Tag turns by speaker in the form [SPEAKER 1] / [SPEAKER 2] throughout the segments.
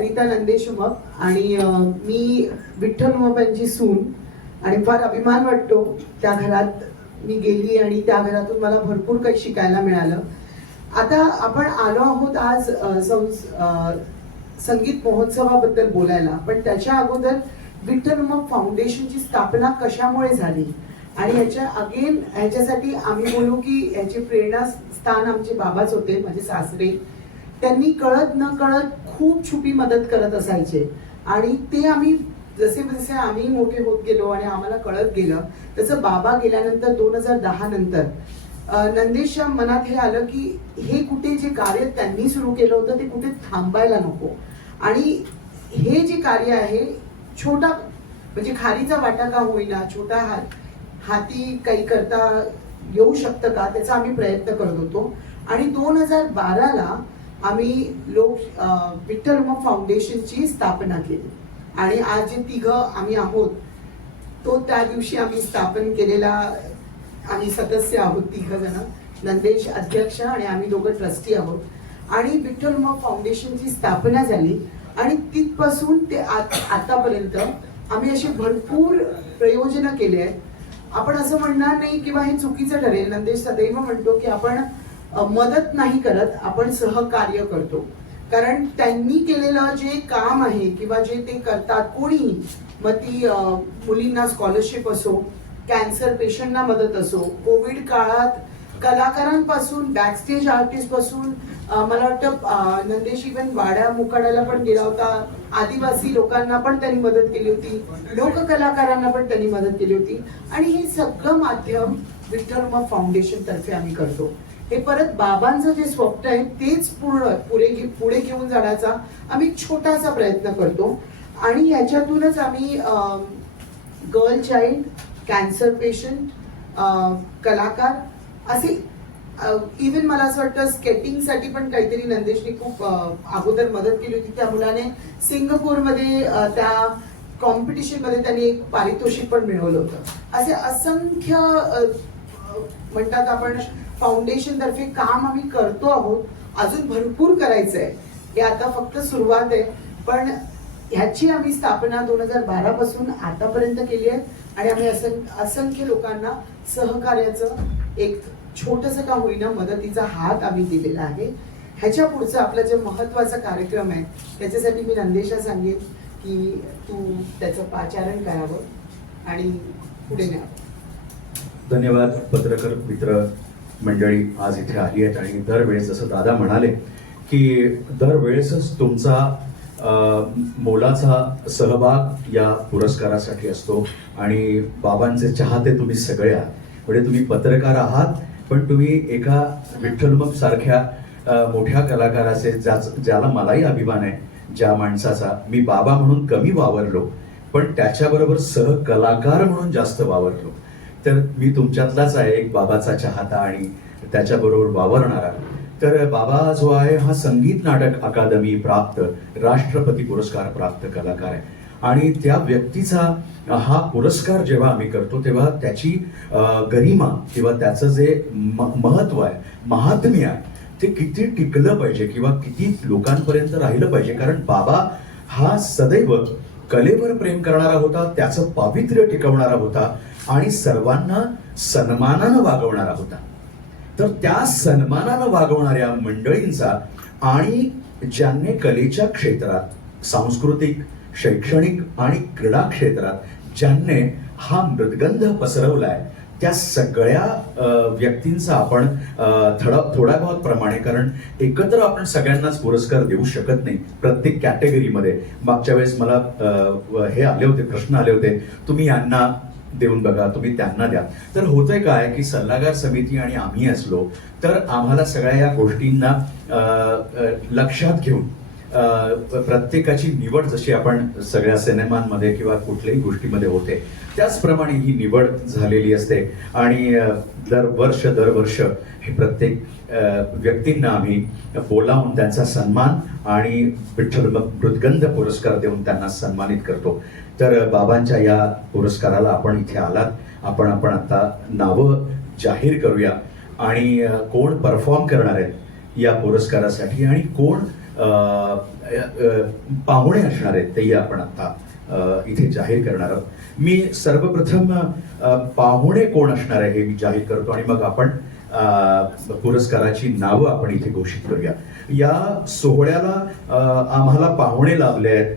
[SPEAKER 1] सरिता नंदेश उमप आणि मी विठ्ठल उमप सून. आणि फार अभिमान वाटतो त्या घरात मी गेली आणि त्या घरातून मला भरपूर काही शिकायला मिळालं. आता आपण आलो आहोत आज संगीत महोत्सवाबद्दल बोलायला. पण त्याच्या अगोदर विठ्ठल उमप फाउंडेशनची स्थापना कशामुळे झाली? आणि याच्या अगेन ह्याच्यासाठी आम्ही बोलू की याचे प्रेरणास्थान आमचे बाबाच होते माझे सासरे. त्यांनी कळत न कळत खूप छुपी मदत करत असायचे. आणि ते आम्ही जसे जसे आम्ही मोठे होत गेलो आणि आम्हाला कळत गेलं तसं बाबा गेल्यानंतर दोन हजार दहा नंतर नंदेशच्या मनात हे आलं की हे कुठे जे कार्य त्यांनी सुरू केलं होतं ते कुठे थांबायला नको. आणि हे जे कार्य आहे छोटा म्हणजे खारीचा वाटा का होईना छोटा हात हाती काही करता येऊ शकतं का त्याचा आम्ही प्रयत्न करत होतो. आणि दोन हजार बाराला आम्ही लोक विठ्ठल उमा फाउंडेशनची स्थापना केली. आणि आज जे तिघं आम्ही आहोत तो त्या दिवशी आम्ही स्थापन केलेला आम्ही सदस्य आहोत तिघ जण नंदेश अध्यक्ष आणि आम्ही दोघं ट्रस्टी आहोत. आणि विठ्ठल उमा फाउंडेशनची स्थापना झाली. आणि तिथपासून ते आत- आतापर्यंत आम्ही असे भरपूर प्रयोजनं केले आहेत. आपण असं म्हणणार नाही किंवा हे चुकीचं ठरेल. नंदेश सदैव म्हणतो की आपण मदत नाही करत आपण सहकार्य करतो. कारण त्यांनी केलेलं जे काम आहे किंवा जे ते करतात कोणीही मग ती मुलींना स्कॉलरशिप असो कॅन्सर पेशंटना मदत असो कोविड काळात कलाकारांपासून बॅकस्टेज आर्टिस्टपासून मला वाटतं नंदेश इवन वाड्या मुकाड्याला पण गेला होता. आदिवासी लोकांना पण त्यांनी मदत केली होती. लोककलाकारांना पण त्यांनी मदत केली होती. आणि हे सगळं माध्यम विठ्ठल फाउंडेशन तर्फे आम्ही करतो. हे परत बाबांचं जे स्वप्न आहे तेच पूर्ण पुढे घे- पुढे घेऊन जाण्याचा आम्ही छोटासा प्रयत्न करतो. आणि याच्यातूनच आम्ही गर्ल चाइल्ड कॅन्सर पेशंट कलाकार असे इवन मला असं वाटतं स्केटिंगसाठी पण काहीतरी नंदेशने खूप अगोदर मदत केली होती. त्या मुलाने सिंगापूरमध्ये त्या कॉम्पिटिशनमध्ये त्यांनी एक पारितोषिक पण मिळवलं होतं. असे असंख्य म्हणतात आपण फाउंडेशन तर्फे काम आम्ही करतो आहोत. अजून भरपूर करायचं आहे हे आता फक्त सुरुवात आहे. पण ह्याची आम्ही स्थापना दोन हजार बारा पासून आतापर्यंत केली आहे. आणि आम्ही असं असंख्य लोकांना सहकार्याचं एक छोटस का होईना मदतीचा हात आम्ही दिलेला आहे. ह्याच्या पुढचं आपला जे महत्त्वाचा कार्यक्रम आहे त्याच्यासाठी मी नंदेशा सांगेन की तू त्याचं पाचारण करावं आणि पुढे न्यावं
[SPEAKER 2] धन्यवाद पत्रकार मित्र. मंडळी आज इथे आली आहेत आणि दरवेळेस जसं दादा म्हणाले की दरवेळेसच तुमचा मोलाचा सहभाग या पुरस्कारासाठी असतो आणि बाबांचे चाहते तुम्ही सगळे आहात म्हणजे तुम्ही पत्रकार आहात पण तुम्ही एका विठ्ठलमग सारख्या मोठ्या कलाकाराचे ज्याच ज्याला मलाही अभिमान आहे ज्या माणसाचा. मी बाबा म्हणून कमी वावरलो पण त्याच्याबरोबर सहकलाकार म्हणून जास्त वावरलो. तर मी तुमच्यातलाच आहे एक बाबाचा चाहता आणि त्याच्याबरोबर वावरणारा. तर बाबा जो आहे हा संगीत नाटक अकादमी प्राप्त राष्ट्रपती पुरस्कार प्राप्त कलाकार आहे. आणि त्या व्यक्तीचा हा पुरस्कार जेव्हा आम्ही करतो तेव्हा त्याची गरिमा किंवा त्याचं जे म- महत्त्व आहे महात्म्य आहे ते किती टिकलं पाहिजे किंवा किती लोकांपर्यंत राहिलं पाहिजे? कारण बाबा हा सदैव कलेवर प्रेम करणारा होता त्याचं पावित्र्य टिकवणारा होता आणि सर्वांना सन्मानानं वागवणारा होता. तर त्या सन्मानानं वागवणाऱ्या मंडळींचा आणि ज्यांनी कलेच्या क्षेत्रात सांस्कृतिक शैक्षणिक आणि क्रीडा क्षेत्रात ज्यांनी हा मृदगंध पसरवलाय त्या सगळ्या व्यक्तींचा आपण अ, थोडा थोड्या बहुत प्रमाणे कारण एकत्र आपण सगळ्यांनाच पुरस्कार देऊ शकत नाही प्रत्येक कॅटेगरीमध्ये. मागच्या वेळेस मला हे आले होते प्रश्न आले होते तुम्ही यांना देऊन बघा तुम्ही त्यांना द्या. तर होतंय काय की सल्लागार समिती आणि आम्ही असलो तर आम्हाला सगळ्या या गोष्टींना लक्षात घेऊन प्रत्येकाची निवड जशी आपण सगळ्या सिनेमांमध्ये किंवा कुठल्याही गोष्टीमध्ये होते त्याचप्रमाणे ही निवड झालेली असते. आणि अ, दर वर्ष दरवर्ष हे प्रत्येक व्यक्तींना आम्ही बोलावून त्यांचा सन्मान आणि विठ्ठल मृदगंध पुरस्कार देऊन त्यांना सन्मानित करतो. तर बाबांच्या या पुरस्काराला आपण इथे आलात. आपण आपण आता नावं जाहीर करूया. आणि कोण परफॉर्म करणार आहेत या पुरस्कारासाठी आणि कोण पाहुणे असणार आहेत तेही आपण आता इथे जाहीर करणार आहोत. मी सर्वप्रथम पाहुणे कोण असणार आहे हे मी जाहीर करतो आणि मग आपण पुरस्काराची नावं आपण इथे घोषित करूया. या सोहळ्याला आम्हाला पाहुणे लाभले आहेत.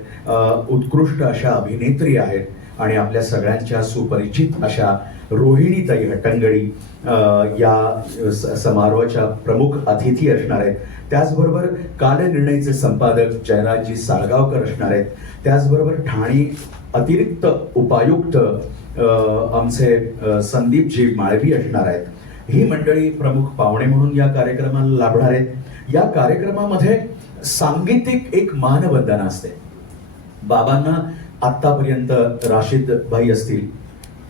[SPEAKER 2] उत्कृष्ट अशा अभिनेत्री आहेत आणि आपल्या सगळ्यांच्या सुपरिचित अशा रोहिणीताई हट्टंगडी या समारोहाच्या प्रमुख अतिथी असणार आहेत. त्याचबरोबर कालनिर्णयचे संपादक जयराजजी साळगावकर असणार आहेत. त्याचबरोबर ठाणे अतिरिक्त उपायुक्त आमचे संदीपजी माळवी असणार आहेत. ही मंडळी प्रमुख पाहुणे म्हणून या कार्यक्रमाला लाभणार आहेत. या कार्यक्रमामध्ये सांगीतिक एक मानवंदना असते. बाबांना आत्तापर्यंत राशीद भाई असतील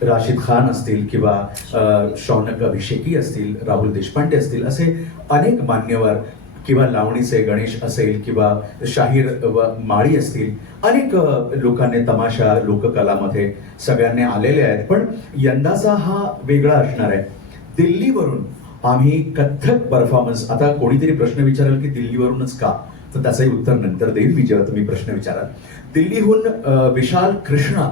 [SPEAKER 2] राशिद खान असतील किंवा शौनक अभिषेकी असतील राहुल देशपांडे असतील असे अनेक मान्यवर किंवा लावणीचे गणेश असेल किंवा शाहीर व माळी असतील अनेक लोकांनी तमाशा लोककलामध्ये सगळ्यांनी आलेले आहेत. पण यंदाचा हा वेगळा असणार आहे. दिल्लीवरून आम्ही कथ्थक परफॉर्मन्स आता कोणीतरी प्रश्न विचारेल की दिल्लीवरूनच का? तर त्याचंही उत्तर नंतर देईल मी जेव्हा तुम्ही प्रश्न विचाराल दिल्लीहून विशाल कृष्णा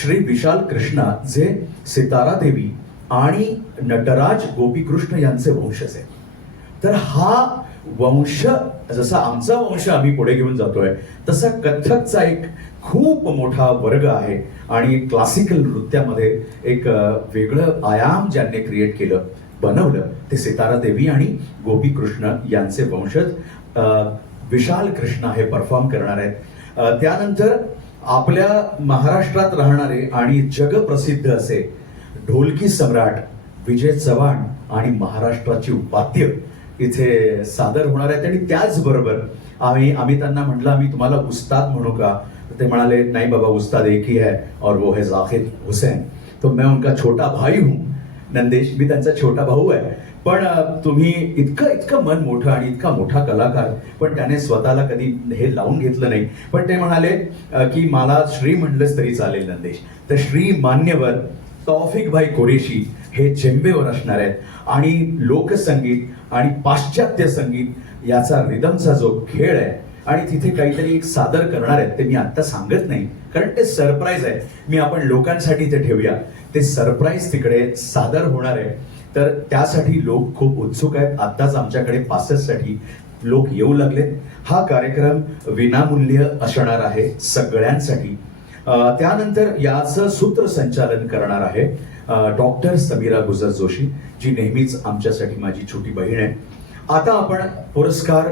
[SPEAKER 2] श्री विशाल कृष्णा जे सितारा देवी आणि नटराज गोपीकृष्ण यांचे वंशज आहे तर हा वंश जसा आमचा वंश आम्ही पुढे घेऊन जातोय तसा कथ्थकचा एक खूप मोठा वर्ग आहे. आणि क्लासिकल नृत्यामध्ये एक वेगळं आयाम ज्यांनी क्रिएट केलं बनवलं ते सितारा देवी आणि गोपीकृष्ण यांचे वंशज विशाल कृष्णा हे परफॉर्म करणार आहेत. त्यानंतर आपल्या महाराष्ट्रात राहणारे आणि जगप्रसिद्ध असे ढोलकी सम्राट विजय चव्हाण आणि महाराष्ट्राची उपात्य इथे सादर होणार आहेत. आणि त्याचबरोबर आम्ही आम्ही त्यांना म्हटलं आम्ही तुम्हाला उस्ताद म्हणू का? ते म्हणाले नाही बाबा उस्ताद एक ही है और वो है जाहिद हुसैन. तो मैं उनका छोटा भाई हूँ. नंदेश मी त्यांचा छोटा भाऊ आहे. पण तुम्ही इतकं इतकं मन मोठं आणि इतका मोठा कलाकार पण त्याने स्वतःला कधी हे लावून घेतलं नाही. पण ते म्हणाले की मला श्री म्हणलंच तरी चालेल नंदेश. तर श्री मान्यवर तौफिक भाई कुरेशी हे चेंबेवर असणार आहेत. आणि लोकसंगीत आणि पाश्चात्य संगीत याचा रिदमचा जो खेळ आहे आणि तिथे काहीतरी एक सादर करणार आहेत ते मी आत्ता सांगत नाही. कारण ते सरप्राईज आहे. मी आपण लोकांसाठी ते ठेवूया. ते सरप्राईज तिकडे सादर होणार आहे. तर त्यासाठी लोक खूप उत्सुक आहेत. आत्ताच आमच्याकडे पासेससाठी लोक येऊ लागलेत. हा कार्यक्रम विनामूल्य असणार आहे सगळ्यांसाठी. त्यानंतर याचं सूत्रसंचालन करणार आहे डॉक्टर समीरा गुजर जोशी जी नेहमीच आमच्यासाठी माझी छोटी बहीण आहे. आता आपण पुरस्कार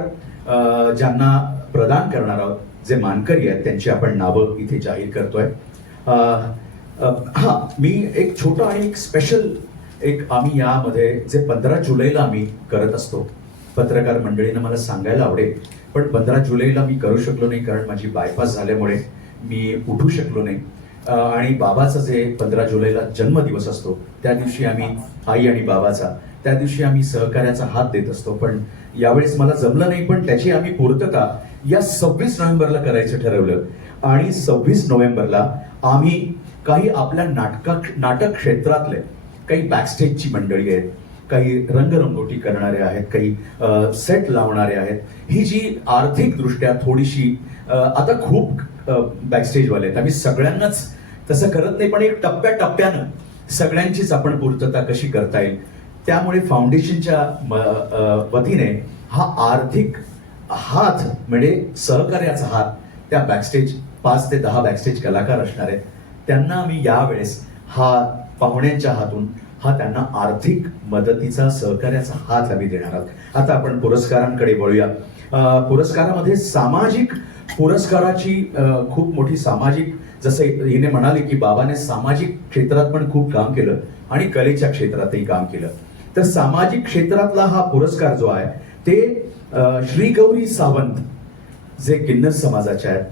[SPEAKER 2] ज्यांना प्रदान करणार आहोत जे मानकरी आहेत त्यांची आपण नावं इथे जाहीर करतोय. हा मी एक छोटं आणि एक स्पेशल एक आम्ही यामध्ये जे पंधरा जुलैला आम्ही करत असतो पत्रकार मंडळीनं मला सांगायला आवडेल पण पंधरा जुलैला मी करू शकलो नाही कारण माझी बायपास झाल्यामुळे मी उठू शकलो नाही. आणि बाबाचा जे पंधरा जुलैला जन्मदिवस असतो त्या दिवशी आम्ही आई आणि बाबाचा त्या दिवशी आम्ही सहकार्याचा हात देत असतो पण यावेळेस मला जमलं नाही पण त्याची आम्ही पूर्तता या सव्वीस नोव्हेंबरला करायचं ठरवलं. आणि सव्वीस नोव्हेंबरला आम्ही काही आपल्या नाटका नाटक क्षेत्रातले काही बॅकस्टेजची मंडळी आहेत काही रंगरंगोटी करणारे आहेत काही सेट लावणारे आहेत. ही जी आर्थिक दृष्ट्या थोडीशी आता खूप बॅकस्टेजवाले आहेत. आम्ही सगळ्यांनाच तसं करत नाही पण एक टप्प्याटप्प्यानं सगळ्यांचीच आपण पूर्तता कशी करता येईल त्यामुळे फाउंडेशनच्या म- वतीने हा आर्थिक हात म्हणजे सहकार्याचा हात त्या बॅकस्टेज पाच ते दहा बॅकस्टेज कलाकार असणार आहेत त्यांना आम्ही यावेळेस हा पाहुण्यांच्या हातून हा त्यांना आर्थिक मदतीचा सहकार्याचा हात आम्ही देणार आहोत. आता आपण पुरस्कारांकडे वळूया. पुरस्कारामध्ये सामाजिक पुरस्काराची खूप मोठी सामाजिक जसे हिने म्हणाले की बाबाने सामाजिक क्षेत्रात पण खूप काम केलं आणि कलेच्या क्षेत्रातही काम केलं. तर सामाजिक क्षेत्रातला हा पुरस्कार जो आहे ते श्रीगौरी सावंत जे किन्नर समाजाचे आहेत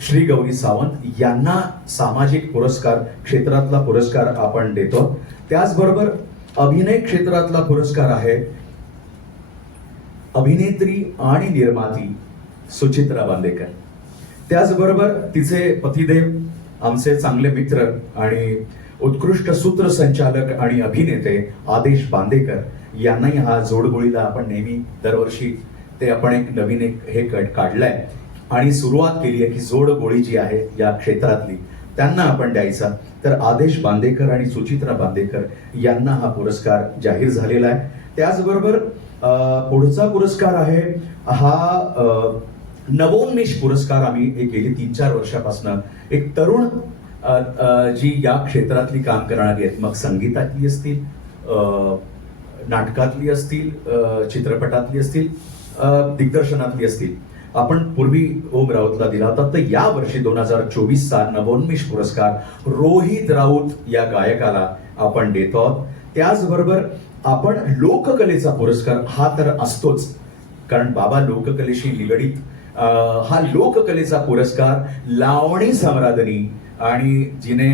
[SPEAKER 2] श्री गौरी सावंत यांना सामाजिक पुरस्कार क्षेत्रातला पुरस्कार आपण देतो. त्याचबरोबर अभिनय क्षेत्रातला पुरस्कार आहे. अभिनेत्री आणि निर्माती सुचित्रा बांदेकर. त्याचबरोबर तिचे पतिदेव आमचे चांगले मित्र आणि उत्कृष्ट सूत्रसंचालक आणि अभिनेते आदेश बांदेकर यांनाही हा जोडगोळीला आपण नेहमी दरवर्षी ते आपण एक नवीन एक हे कट काढलाय. आणि सुरुवात केली आहे की जोड गोळी जी आहे या क्षेत्रातली त्यांना आपण द्यायचा. तर आदेश बांदेकर आणि सुचित्रा बांदेकर यांना हा पुरस्कार जाहीर झालेला आहे. त्याचबरोबर पुढचा पुरस्कार आहे हा नवोन्मेष पुरस्कार आम्ही एक गेली तीन चार वर्षापासून. एक तरुण जी या क्षेत्रातली काम करणारी आहेत मग संगीतातली असतील नाटकातली असतील चित्रपटातली असतील दिग्दर्शनातली असतील. आपण पूर्वी ओम राऊतला दिला होता तर या वर्षी दोन हजार चोवीसचा नवोन्मेष पुरस्कार रोहित राऊत या गायकाला आपण देतो आहोत. त्याचबरोबर आपण लोककलेचा पुरस्कार हा तर असतोच कारण बाबा लोककलेशी निगडीत हा लोककलेचा पुरस्कार लावणी सम्रादनी आणि जिने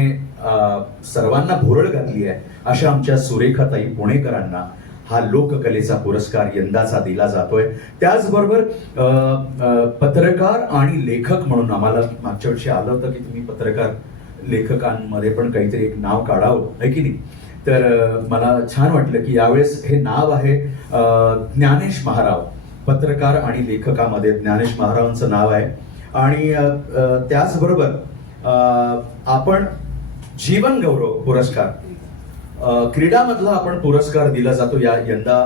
[SPEAKER 2] सर्वांना भुरळ घातली आहे अशा आमच्या सुरेखाताई पुणेकरांना हा लोककलेचा पुरस्कार यंदाचा दिला जातोय. त्याचबरोबर पत्रकार आणि लेखक म्हणून आम्हाला मागच्या वर्षी आलं होतं की तुम्ही पत्रकार लेखकांमध्ये पण काहीतरी एक नाव काढावं आहे की नाही? तर मला छान वाटलं की यावेळेस हे नाव आहे ज्ञानेश महाराव. पत्रकार आणि लेखकामध्ये ज्ञानेश महारावांचं नाव आहे. आणि त्याचबरोबर आपण जीवन गौरव पुरस्कार क्रीडामधला आपण पुरस्कार दिला जातो. या यंदा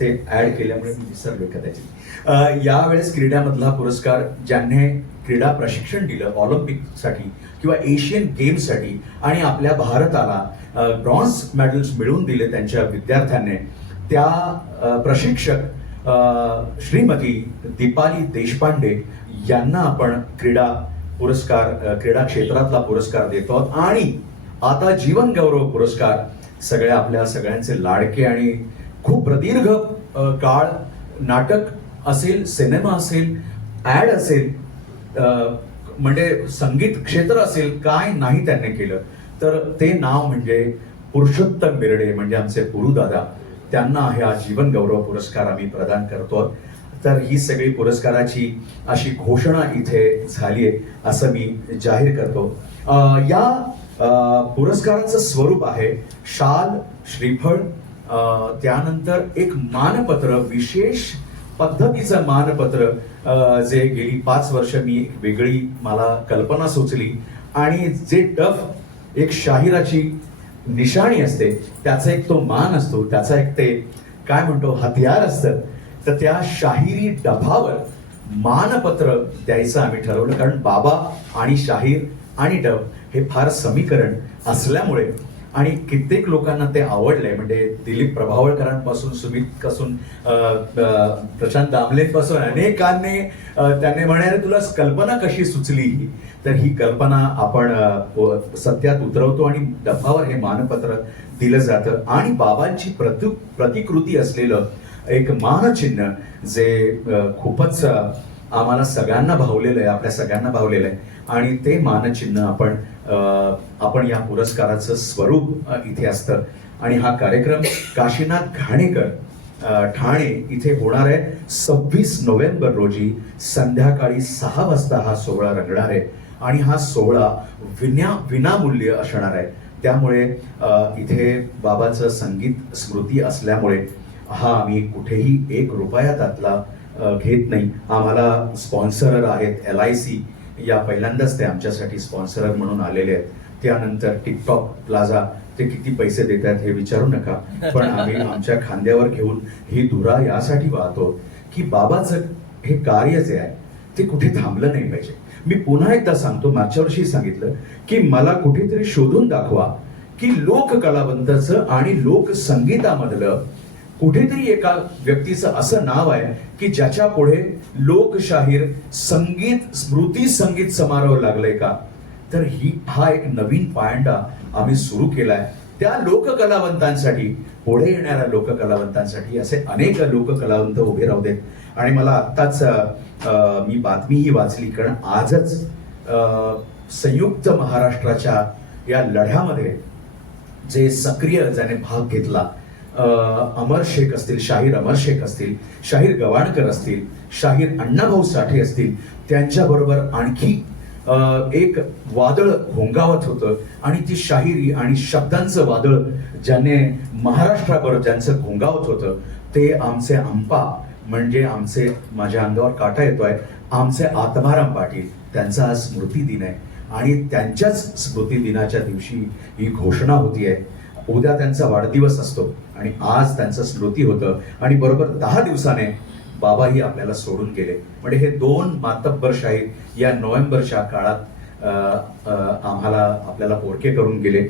[SPEAKER 2] ते ऍड केल्यामुळे मी विसरलो कदाचित. यावेळेस क्रीडामधला पुरस्कार ज्यांनी क्रीडा प्रशिक्षण दिलं ऑलिम्पिकसाठी किंवा एशियन गेम्ससाठी आणि आपल्या भारताला ब्रॉन्झ मेडल्स मिळवून दिले त्यांच्या विद्यार्थ्यांनी त्या प्रशिक्षक श्रीमती दीपाली देशपांडे यांना आपण क्रीडा पुरस्कार क्रीडा क्षेत्रातला पुरस्कार देतो आहोत. आणि आता जीवन गौरव पुरस्कार सगळ्या आपल्या सगळ्यांचे लाडके आणि खूप प्रदीर्घ काळ नाटक असेल सिनेमा असेल ऍड असेल म्हणजे संगीत क्षेत्र असेल काय नाही त्यांनी केलं. तर ते नाव म्हणजे पुरुषोत्तम बिरडे म्हणजे आमचे गुरुदादा. त्यांना हा जीवन गौरव पुरस्कार आम्ही प्रदान करतो तर ही सगळी पुरस्काराची अशी घोषणा इथे झाली आहे असं मी जाहीर करतो. या पुरस्काराचं स्वरूप आहे. शाल श्रीफळ त्यानंतर एक मानपत्र विशेष पद्धतीचं मानपत्र. जे गेली पाच वर्ष मी एक वेगळी मला कल्पना सुचली. आणि जे टफ एक शाहिराची निशाणी असते त्याचा एक तो मान असतो त्याचा एक ते काय म्हणतो हथियार असतं. तर त्या शाहिरी डभावर मानपत्र द्यायचं आम्ही ठरवलं. कारण बाबा आणि शाहीर आणि डब हे फार समीकरण असल्यामुळे आणि कित्येक लोकांना ते आवडलंय. म्हणजे दिलीप प्रभावळकरांपासून सुमित पासून प्रशांत दामलेंपासून अनेकांनी त्याने त्यांनी म्हणाले तुला कल्पना कशी सुचली? तर ही कल्पना आपण सत्यात उतरवतो आणि डब्बावर हे मानपत्र दिलं जातं. आणि बाबांची प्रति प्रतिकृती असलेलं एक मानचिन्ह जे खूपच आम्हाला सगळ्यांना भावलेलं आहे आपल्या सगळ्यांना भावलेलं आहे. आणि ते मानचिन्ह आपण आपण या पुरस्काराचं स्वरूप इथे असतं. आणि हा कार्यक्रम काशीनाथ घाणेकर ठाणे इथे होणार आहे. सव्वीस नोव्हेंबर रोजी संध्याकाळी सहा वाजता हा सोहळा रंगणार आहे. आणि हा सोहळा विना विनामूल्य असणार आहे. त्यामुळे इथे बाबाचं संगीत स्मृती असल्यामुळे हा आम्ही कुठेही एक रुपया त्यातला घेत नाही. आम्हाला स्पॉन्सरर आहेत एल आय सी. या पहिल्यांदाच ते आमच्यासाठी स्पॉन्सरर म्हणून आलेले आहेत. त्यानंतर टिकटॉक प्लाझा ते किती पैसे देत आहेत हे विचारू नका. पण आम्ही आमच्या खांद्यावर घेऊन ही धुरा यासाठी वाहतो की बाबाचं हे कार्य जे आहे ते कुठे थांबलं नाही पाहिजे. मी पुन्हा एकदा सांगतो मागच्या वर्षी सांगितलं की मला कुठेतरी शोधून दाखवा की लोक कलावंताचं आणि लोकसंगीतामधलं कुठेतरी एका व्यक्तीचं असं नाव आहे की ज्याच्या पुढे लोकशाहीर संगीत स्मृती संगीत समारोह लागलाय का? तर ही हा एक नवीन पायंडा आम्ही सुरू केलाय. त्या लोककलावंतांसाठी पुढे येणाऱ्या लोककलावंतांसाठी असे अनेक लोककलावंत उभे राहू देत. आणि मला आत्ताच मी बातमीही वाचली कारण आजच संयुक्त महाराष्ट्राच्या या लढ्यामध्ये जे सक्रिय ज्याने भाग घेतला अमर शेख असतील शाहीर अमर शेख असतील शाहीर गवाणकर असतील शाहीर अण्णाभाऊ साठे असतील त्यांच्याबरोबर आणखी एक वादळ घोंगावत होतं. आणि ती शाहिरी आणि शब्दांचं वादळ ज्याने महाराष्ट्राबरोबर ज्यांचं घोंगावत होतं ते आमचे अंपा म्हणजे आमचे माझ्या अंगावर काटा येतोय आमचे आत्माराम पाटील त्यांचा आज स्मृती दिन आहे. आणि त्यांच्याच स्मृती दिनाच्या दिवशी ही घोषणा होती आहे उद्या त्यांचा वाढदिवस असतो आणि आज त्यांचं स्मृती होतं आणि बरोबर दहा दिवसाने बाबाही आपल्याला सोडून गेले. म्हणजे हे दोन मातब्बरशाही या नोव्हेंबरच्या काळात आम्हाला आपल्याला पोरके करून गेले.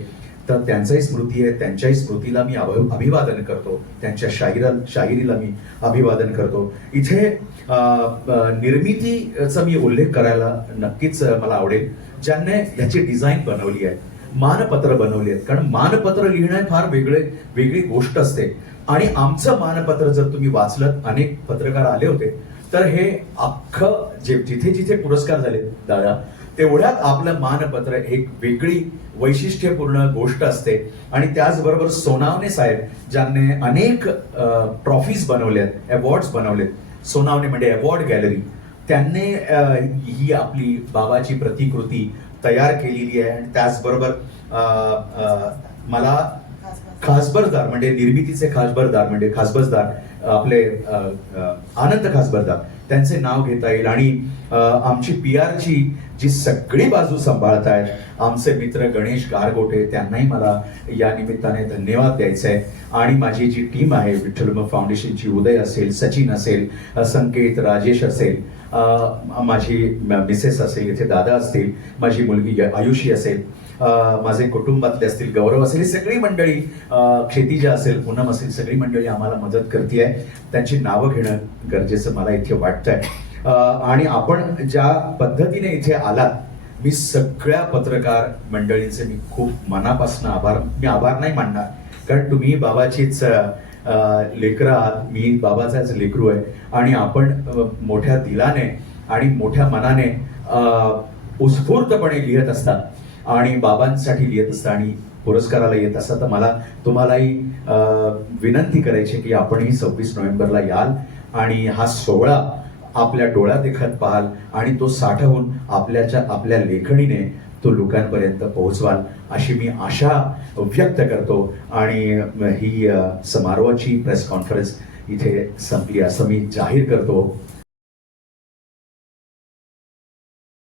[SPEAKER 2] तर त्यांचाही स्मृती आहे. त्यांच्याही स्मृतीला मी अभ- अभिवादन करतो. त्यांच्या शाहिरा शाहिरीला मी अभिवादन करतो. इथे निर्मितीचा मी उल्लेख करायला नक्कीच मला आवडेल. ज्यांनी ह्याची डिझाईन बनवली आहे. मानपत्र बनवली आहेत. कारण मानपत्र लिहिणं फार वेगळे वेगळी गोष्ट असते. आणि आमचं मानपत्र जर तुम्ही वाचलं अनेक पत्रकार आले होते तर हे अख्खं जे जिथे जिथे पुरस्कार झाले दादा तेवढ्यात आपलं मानपत्र एक वेगळी वैशिष्ट्यपूर्ण गोष्ट असते. आणि त्याचबरोबर सोनावणे साहेब ज्यांनी अनेक ट्रॉफीज बनवल्यात अवॉर्ड्स बनवलेत सोनावणे म्हणजे अवॉर्ड गॅलरी त्यांनी ही आपली बाबाची प्रतिकृती तयार केलेली आहे आणि त्याचबरोबर मला खासबरदार म्हणजे निर्मितीचे खासबरदार म्हणजे खासबसदार आपले आनंद खासबरदार त्यांचे नाव घेता येईल. आणि आमची पी आरची जी सगळी बाजू सांभाळत आहेत आमचे मित्र गणेश गारगोटे त्यांनाही मला या निमित्ताने धन्यवाद द्यायचा आहे आणि माझी जी टीम आहे विठ्ठल फाउंडेशनची उदय असेल सचिन असेल संकेत राजेश असेल माझी मिसेस असेल इथे दादा असतील माझी मुलगी आयुषी असेल माझे कुटुंबातले असतील गौरव असेल ही सगळी मंडळी अ, असेल पूनम असेल सगळी मंडळी आम्हाला मदत करते आहे त्यांची नावं घेणं गरजेचं मला इथे वाटतंय. आणि आपण ज्या पद्धतीने इथे आलात मी सगळ्या पत्रकार मंडळींचे मी खूप मनापासून आभार मी आभार नाही मानणार. कारण तुम्ही बाबाचीच लेकरं आहात. मी बाबाचाच लेकरू आहे. आणि आपण मोठ्या दिलाने आणि मोठ्या मनाने उत्स्फूर्तपणे लिहित असतात. आणि बाबांसाठी लिहित असतात आणि पुरस्काराला येत असतात. तर मला तुम्हालाही विनंती करायची की आपणही सव्वीस नोव्हेंबरला याल आणि हा सोहळा आपल्या डोळ्यात देखत पाहाल आणि तो साठवून आपल्याच्या आपल्या लेखणीने तो लोकांपर्यंत पोहोचवाल अशी मी आशा व्यक्त करतो. आणि ही समारोहाची प्रेस कॉन्फरन्स इथे संपली. असं मी जाहीर करतो.